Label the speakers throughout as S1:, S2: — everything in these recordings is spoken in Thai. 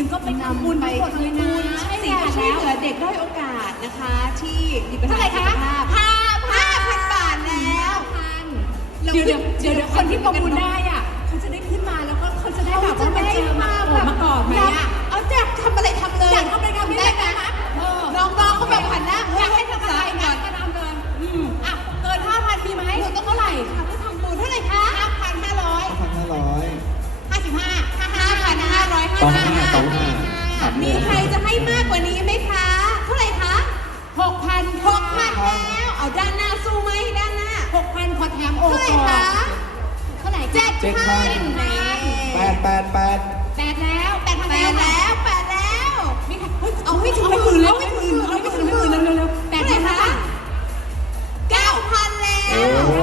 S1: นึ่งก็ไปทำบุญไปหมดเลยนะใช่แล้ว
S2: ช่วยเหลือเด็กด้อยโอกาสนะคะที่มีปัญหา
S1: เท่าไหร่
S2: สุ
S1: คะ
S2: ขภาพ5,000 บาทแล้ว
S1: เดี๋ยวคนที่ประมูลได้อ่ะเขาจะได้ขึ้นมาแล้วก็เขาจะได้แบบว่ามาเจอมาโอบมากอดไหมอ่ะ
S2: เอาอยากทำอะไรทำเลย
S1: อยากทำอะไรทำได้ไหม
S2: น้องๆเขาแบบหันหน้า
S1: อยากให้ทำอะไรนะก็ทำเลยอ่ะเกิน 5,000 มีไหมหนูต้องเท่าไหร่
S2: ทำให้ทำบุญเท่าไหร่คะ
S3: 5,500
S2: มีใครจะให้มากกว่านี้ไหมคะ เท่าไหร่คะ
S1: 6,000
S2: แล้วเอาด้านหน้าสู้ไหมด้านหน้า
S1: 6,000 ขอแถมโอ
S2: เท่าไหร่
S1: ก่อ
S2: คะ
S1: นเท่าไหร่
S2: 7,000
S3: 8
S1: 8แล้ว
S2: 8 แล้ว
S1: มีใคร
S2: เอาไม่ถึง
S1: ไม่
S2: หมื่น
S1: แล้
S2: แล้ว ว
S1: ไม่
S2: ไม่
S1: ถึ
S2: ถึ
S1: ง
S2: ง
S1: ไม่ถึงเร็ว8
S2: เท่าไห
S1: แล้
S2: ร่
S1: ว
S2: คะ
S1: คะ
S2: 9,000 แล้ว
S3: โอ้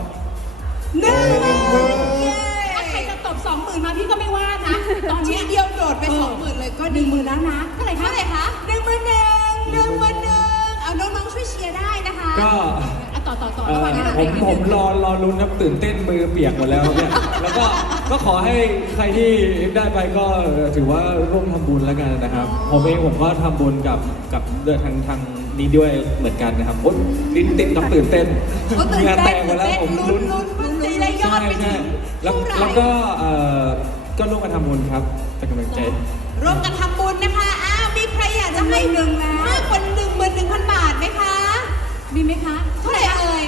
S1: ถ้าใครจะตบ 20,000 มาพี่ก็ไม่ว่านะ ตอน
S2: ที
S1: นี้
S2: เดียวโดดไป 20,000 เลยก็ดี
S1: 10,000แล้วนะเท่าไหร่คะ
S2: เท่าไหร่คะ11,000เอาน้องๆช่วยเชียร์ได้นะคะ
S4: ก็
S1: ต่อระหว่างนี้
S4: ผมรอลุ้นครับตื่นเต้นมือเปียกหมดแล้วเนี่ยแล้วก็ขอให้ใครที่ได้ไปก็ถือว่าร่วมทำบุญแล้วกันนะครับ ผมก็ทำบุญกับเดือทางนี้ด้วยเหมือนกันนะครับโอ๊ยลิ้นติดกับตื่นเต้น
S2: ตื่น
S4: งาน
S2: เต้
S4: แต่
S2: น
S4: งมาแล้วผมลุ้น
S2: ตีได้ยอดไปถึง
S4: แล้ว
S2: เท่าไหร่
S4: แล้วก็ก็ร่วมกันทำบุญครับเป็นกำลังใจ
S2: ร่วมกันทำบุญนะคะ มีใครอยากจะให้มากกว่า11,000 บาทไหมคะ
S1: มีไหมคะ
S2: เท่าไหร่เอ่ย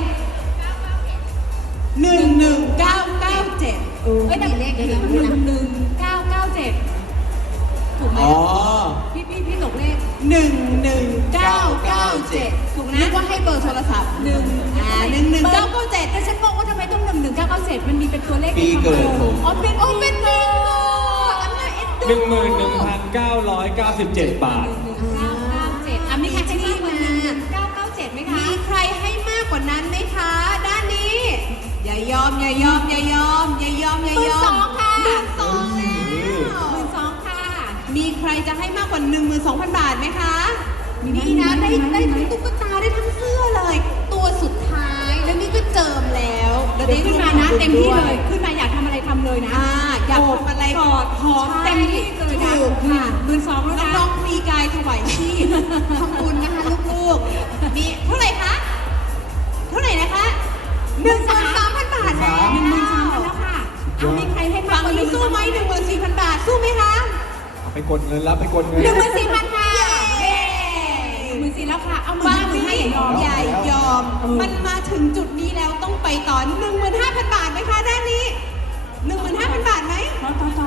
S2: 11997
S1: เอ้ยแต่เลขเดี๋ยว1997ถูกไหม
S3: อ๋อ
S1: พี่ตกเลข
S2: 11997 ถูกนะนึกว่าให้เบอร์โทรศัพท์11997
S1: แต่ฉันบอกว่าทำไมต้อง11997มันมีเป็นตัวเลข
S3: ปีเกิดผม
S1: อ๋อเป็น
S2: เป็นเบอร์อันน่าเอ็นดู
S4: 11,997 บาท
S1: 1997มีใครให้มากกว่า997ไหมคะ
S2: มีใครให้มากกว่านั้นไหมคะ ด้านนี้ อย่ายอม
S1: 12,000ค่ะ 12,000ค่ะ
S2: มีใครจะให้มากกว่า 12,000 บาทไหมคะ
S1: มีนะ
S2: ได้ทั้งตุ๊กตาได้ทั้งเสื้อเลย ตัวสุดท้ายแล้วนี่ก็เจิมแล้วแล้ว
S1: เดี๋ยวขึ้นมานะเต็มที่เลยขึ้นมาอยากทำอะไรทำเลยนะ
S2: อยากทำอะไร
S1: กอดหอมเต็มที่เลยนะ
S2: ถูกค่ะ
S1: 12,000แล้วนะ
S2: น้องๆมีกายถวายชีพทำบุญนะคะลูกๆมีเท่าไหร่คะ เท่าไหร่นะคะ13,000 บาทแล้ว
S1: 13,000แล้วค่ะเอามีใครให้มา
S2: ฝั่ง
S1: กกว่า
S2: นี้สู้ไหม14,000 บาท สู้ไหมคะ
S3: เอาไปกดเงินแล้วไปกดเงิน
S1: 14,000ค่ะ14,000แล้วค่ะเอามา
S2: บาง
S1: 1,000
S2: ที
S1: ให้อย่ายอม
S2: อย่ายอม มันมาถึงจุดนี้แล้วต้องไปต่อ 15,000 บาทไหมคะด้านนี้ 15,000 บาทไหม
S1: ต่อ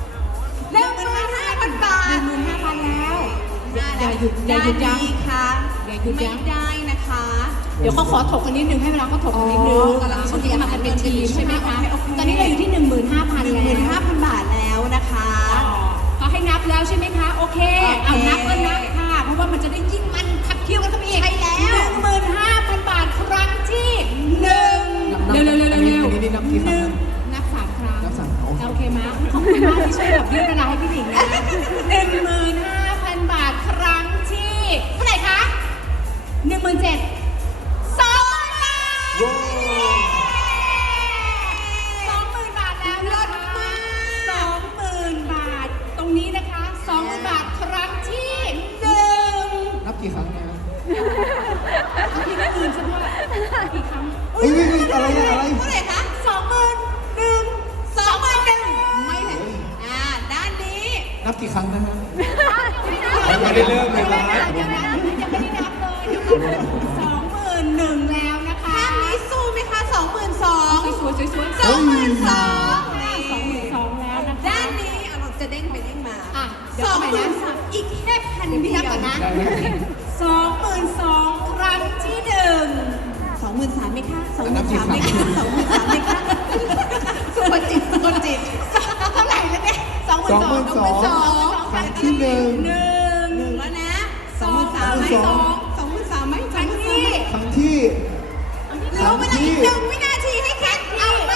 S2: 15,000 บาท
S1: 15,000แล้ว
S2: อย่าหยุดยั้งค่ะ
S1: อย่าหยุดยั้
S2: ไม่
S1: ง
S2: ได้นะคะ
S1: เดี๋ยวเขาขอถกกันนิดนึงให้เวลาเขาถกกันนิดนึง
S2: อ๋อกำลัง
S1: บางทีมากันเป็นทีมใช่ไหมคะ
S2: โอเค
S1: ตอนนี้เราอยู่ที่ 15,000 แล้ว
S2: 15,000 บาทแล้วนะคะ
S1: เขาให้นับแล้วใช่ไหมคะ โอเค เอานับก็นับค่ะ เพราะว่ามันจะได้ยิ่งมันขับเคี่ยวกันเข้าไปอีก
S2: ใช่แล้ว
S1: 15,000 บาทครั้งที่1เร็ว
S3: อันนี้นับกี่ครั้ง
S1: นับ3 ครั้ง
S3: นับ3ครั้ง
S1: โอเคมั้ยขอบคุณมากที่ช่วยแบบยืดเวลาให้พี่หนิงนะ 15,000 บาทครั้งที่เท่าไหร่คะ 17,000 2,000 บาท 20,000 บาทแล้วนะคะ20,000 บาท ตรงนี้นะคะ 20,000 บาทครั้งที่1
S3: นับกี่ครั้งนะ
S1: พี่ไม่อื่นซะด้วยกี่ครั้ง
S3: เฮ้ยอะไรเนี่ยอะไร
S2: เท่าไหร่คะ 21,000ไม่เห็นด้านนี้
S3: นับกี่ครั้งนะฮะ
S4: ยังไม่ได้เริ่มเลยนะ
S1: ยังไม่ได้นับเลย21,000แล้วนะคะ
S2: ข้างนี้สู้ไหมคะ 22,000
S1: สวยๆ
S2: 22,000
S1: 22,000แล้วนะคะ
S2: ด้านนี้เราจะเด้งไปเด้งมา
S1: อ่ะเดี๋ยวเอาใหม่นะ
S2: 23,000อีกแค่พัน
S1: พี่นับก่อนนะ 22,000 ครั้งที่
S2: 23,000ไหมคะ23,000
S3: นับกี่ครั้ง
S2: ไหมคะ23,000ไหมคะสุขจิตเท่าไหร่แล้วเนี่ย22,000
S3: ครั้งที่1
S2: หนึ่งแล้วนะ23,000ไหม23,000ไหม
S1: ครั้งที่
S3: ครั้งที่
S2: เหลือเวลาอีก1 วินาทีให้แคทเอาไหม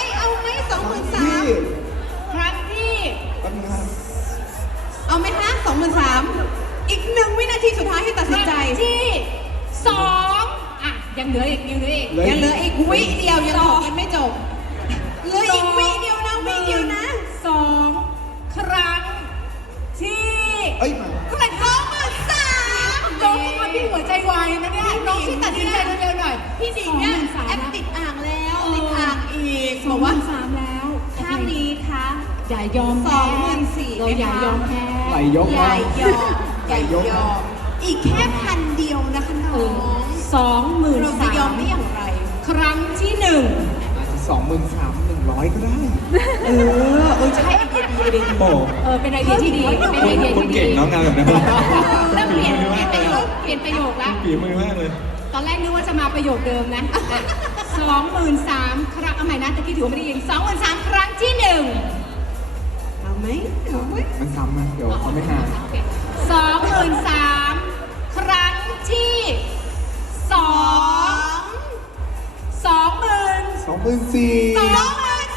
S2: 23,000
S1: ครั้งที่
S3: แป๊บนึงครับ
S2: เอาไหมคะ23,000อีก1 วินาทีสุดท้ายให้ตัด
S1: ค
S2: สิน
S1: รั้ง
S2: ใจ
S1: ที่2อ่ะยังเหลืออีก
S2: ยังเหลืออีกวิเดียวยังถกกันไม่จบเหลืออีกวิเดียวนะ
S1: 2 ครั้งที่
S3: เอ้ยมา
S1: เท่าไหร่คะ23,000น้องมาพี่หัวใจวายนะเนี่ยน้องช่วยตัดสินใจเร็วๆหน่อย
S2: พี่หนิงเนี่ยแอปติดอ่างแล้วติดอ่างอีก
S1: บบ อ
S2: อก ก
S1: ว่า
S2: ว่า
S1: 3แล้ว
S2: ข้างนี้คะ
S1: อย่ายอมแพ้
S2: 24,000
S1: เราอย่ายอมแพ้
S3: ไหลยก
S2: ให
S3: มา
S2: ญ่ยอมใหญ่ยอมอีกแค่พันเดียวนะคะน้
S1: เอ
S2: อง
S1: อ
S2: เราจะยอมได้อย่างไร
S1: 23,000ครั้งที่1
S3: อาจจะ23,100 ก็ได้
S2: ใช่ไอเดียดีเลย
S4: โอ้
S1: เป็นไอเดียที่ดีเป็นไอเดีย
S4: คุณ
S1: ที่ดี
S4: เก่งเน้องงานแบบนี้
S1: เริ่มเปลี่ยนประโยคแล้ว
S4: ฝีมือมากเลย
S1: ตอนแรกนึกว่าจะมาประโยคเดิมนะ23,000ครั้งเอาใหม่นะตะกี้ถือว่าไม่ได้ยิน23,000ครั้งที่1
S2: เอาไหมเอาไหม
S3: มันซ้ำนะเดี๋ยวเขาไม่หา
S1: 23,000ครั้งที่2
S3: 24,000
S1: เดี๋ยวนะ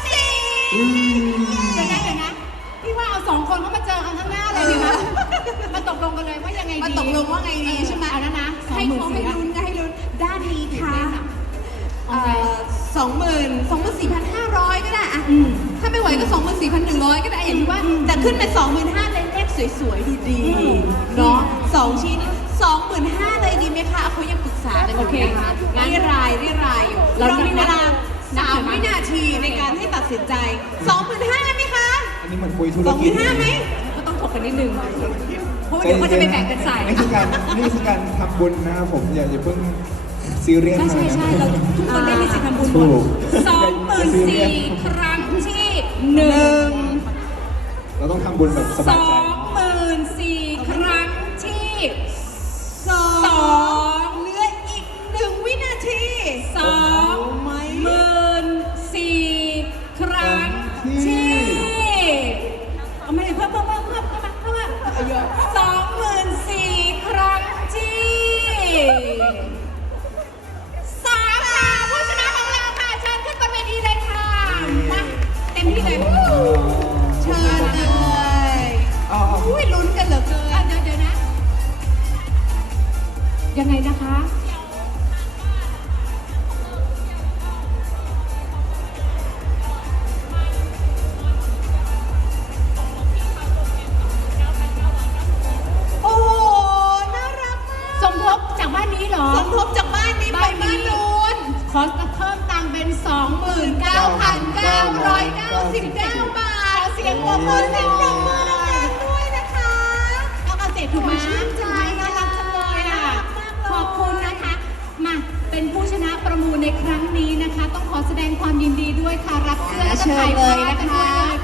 S1: พี่ว่าเอา2คนเขามาเจอกันข้างหน้าเลยดีไหมมาตกลงกันเลยว่ายังไงดี
S2: มาตกลงว่าไงดีใช่ไหม
S1: เอานะ
S2: ให้เขาให้ลุ้นให้ลุ้นด้านนี้ค่ะ 24,500 ก็ได้อะถ้าไม่ไหวก็ 24,100 ก็ได้อย่างที่ว่าแต่ขึ้นเป็น 25,000เลยเลขสวยๆดูดีเนาะ2ชิ้น 25,000 เลยดีไหมคะเขายังปรึกษากันอยู่นะคะเรียรายอยู่เรามีเวลา3 วินาทีในการให้ตัดสินใจ 25,000ไหมคะ
S3: อันนี้มันคุยธุรกิจ
S2: 25,000ไหม
S1: ก็ต้องถกกันนิดนึงเพราะว่าเดี๋ยวเขาจะไปแบ่งกันใส่
S3: นี่คือการทำบุญนะครับผมอย่าเพิ่งซีเรียส
S1: ใช่
S3: มากนะ
S1: เราทุกคนได้มีสิทธิ์ทำบุญหม
S3: ถู
S1: ด
S3: ก
S1: 24,000ครั้งที่1
S3: เราต้องทำบุญแบบสบายใจ
S1: 24,000ครั้งที่
S2: 2เหลืออีก 1 วินาที
S1: 24,000ครั้งที่เอาไม่เพิ่ม24,000ครั้งที่3ค่ะผู้ชนะของเราค่ะเชิญขึ้นบนเวทีเลยค่ะมาเต็มที่เลย
S2: เชิญเลย
S3: เอา
S2: อุ้ยลุ้นกันเหลือเกิน
S1: เดี๋ยวนะ ยังไงนะคะ
S2: โอ้โห น่ารักมาก
S1: สมทบจากบ้านนี้เหรอ
S2: สมทบจากบ้านนี้ไปบ้านนู้น
S1: ขอเพิ่มตังค์เป็น
S2: 29,999 บาท เสียงปรบมือเสียงปรบมือดังๆด้วยนะคะ
S1: เอาเกษตรถูกไหม
S2: ชื่นใจ
S1: น่ารักจังเลยอ่ะ
S2: น่ารักมากเลย
S1: ขอบคุณนะคะ มาเป็นผู้ชนะประมูลในครั้งนี้นะคะ ต้องขอแสดงความยินดีด้วยค่ะ รับเสื้อและก็ถ่ายภาพกันด้วยเลย